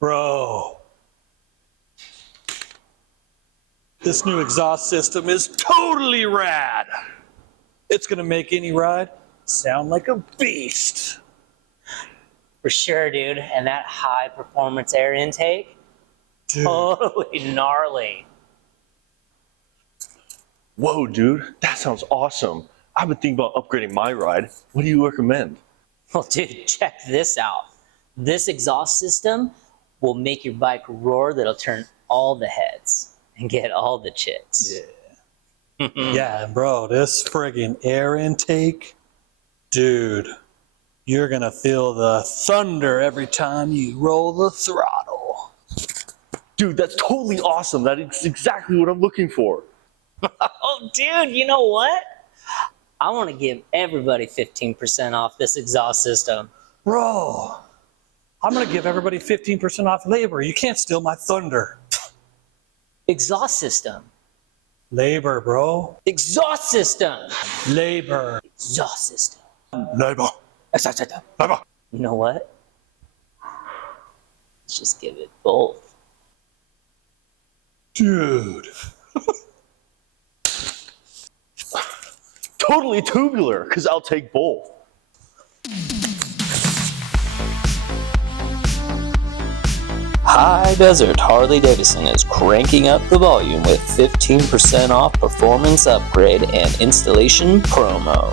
Bro, this new exhaust system is totally rad. It's gonna make any ride sound like a beast. For sure, dude. And that high performance air intake, Dude. totally gnarly. Whoa, dude, that sounds awesome. I've been thinking about upgrading my ride. What do you recommend? Well, dude, check this out. This exhaust system will make your bike roar that'll turn all the heads and get all the chicks. Yeah. Yeah, bro, this friggin' air intake, dude, you're gonna feel the thunder every time you roll the throttle. Dude, that's totally awesome. That is exactly what I'm looking for. Oh, dude, you know what? I want to give everybody 15% off this exhaust system. Bro, I'm gonna give everybody 15% off labor. You can't steal my thunder. Exhaust system. Labor, bro. Exhaust system. Labor. Exhaust system. Labor. Exhaust system. Labor. You know what? Let's just give it both. Dude. Totally tubular, because I'll take both. High Desert Harley-Davidson is cranking up the volume with 15% off performance upgrade and installation promo.